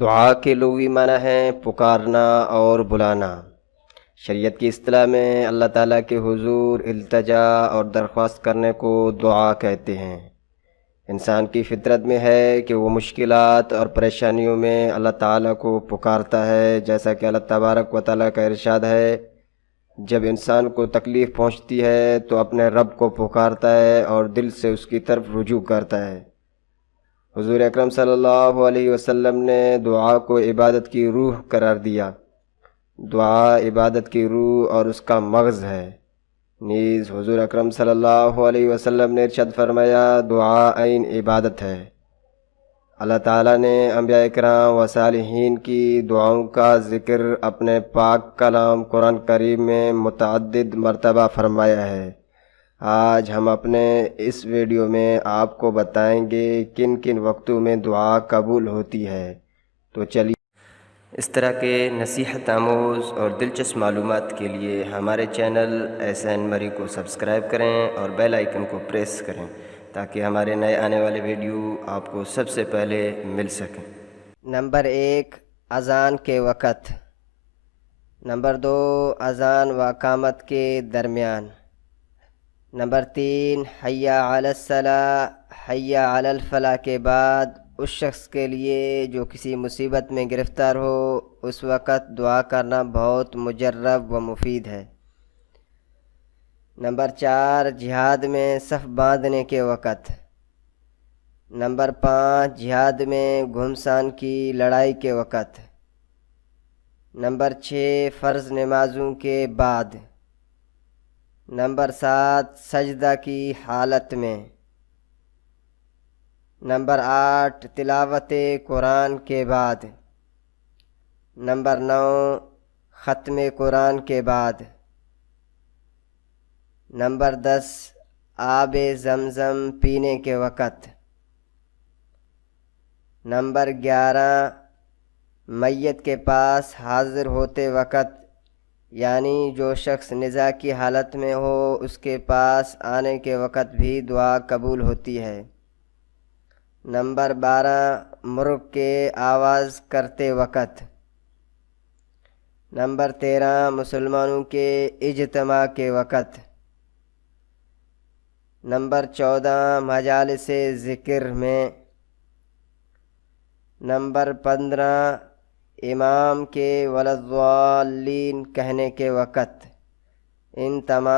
دعا کے لغوی معنی ہیں پکارنا اور بلانا۔ شریعت کی اصطلاح میں اللہ تعالیٰ کے حضور التجا اور درخواست کرنے کو دعا کہتے ہیں۔ انسان کی فطرت میں ہے کہ وہ مشکلات اور پریشانیوں میں اللہ تعالیٰ کو پکارتا ہے، جیسا کہ اللہ تبارک و تعالیٰ کا ارشاد ہے، جب انسان کو تکلیف پہنچتی ہے تو اپنے رب کو پکارتا ہے اور دل سے اس کی طرف رجوع کرتا ہے۔ حضور اکرم صلی اللہ علیہ وسلم نے دعا کو عبادت کی روح قرار دیا۔ دعا عبادت کی روح اور اس کا مغز ہے۔ نیز حضور اکرم صلی اللہ علیہ وسلم نے ارشاد فرمایا، دعا عین عبادت ہے۔ اللہ تعالیٰ نے انبیاء اکرام و صالحین کی دعاؤں کا ذکر اپنے پاک کلام قرآن کریم میں متعدد مرتبہ فرمایا ہے۔ آج ہم اپنے اس ویڈیو میں آپ کو بتائیں گے کن کن وقتوں میں دعا قبول ہوتی ہے۔ تو چلیے، اس طرح کے نصیحت آموز اور دلچسپ معلومات کے لیے ہمارے چینل احسان مری کو سبسکرائب کریں اور بیل آئیکن کو پریس کریں تاکہ ہمارے نئے آنے والے ویڈیو آپ کو سب سے پہلے مل سکیں۔ نمبر 1، اذان کے وقت۔ نمبر 2، اذان و اقامت کے درمیان۔ نمبر 3، حی علی الصلاۃ حی علی الفلاح کے بعد اس شخص کے لیے جو کسی مصیبت میں گرفتار ہو، اس وقت دعا کرنا بہت مجرب و مفید ہے۔ نمبر 4، جہاد میں صف باندھنے کے وقت۔ نمبر 5، جہاد میں گھمسان کی لڑائی کے وقت۔ نمبر 6، فرض نمازوں کے بعد۔ نمبر 7، سجدہ کی حالت میں۔ نمبر 8، تلاوت قرآن کے بعد۔ نمبر 9، ختم قرآن کے بعد۔ نمبر 10، آب زمزم پینے کے وقت۔ نمبر 11، میت کے پاس حاضر ہوتے وقت، یعنی جو شخص نزاع کی حالت میں ہو اس کے پاس آنے کے وقت بھی دعا قبول ہوتی ہے۔ نمبر 12، مرغ کے آواز کرتے وقت۔ نمبر 13، مسلمانوں کے اجتماع کے وقت۔ نمبر 14، مجالس ذکر میں۔ نمبر 15، امام کے ولا الضالین کہنے کے وقت۔ ان تمام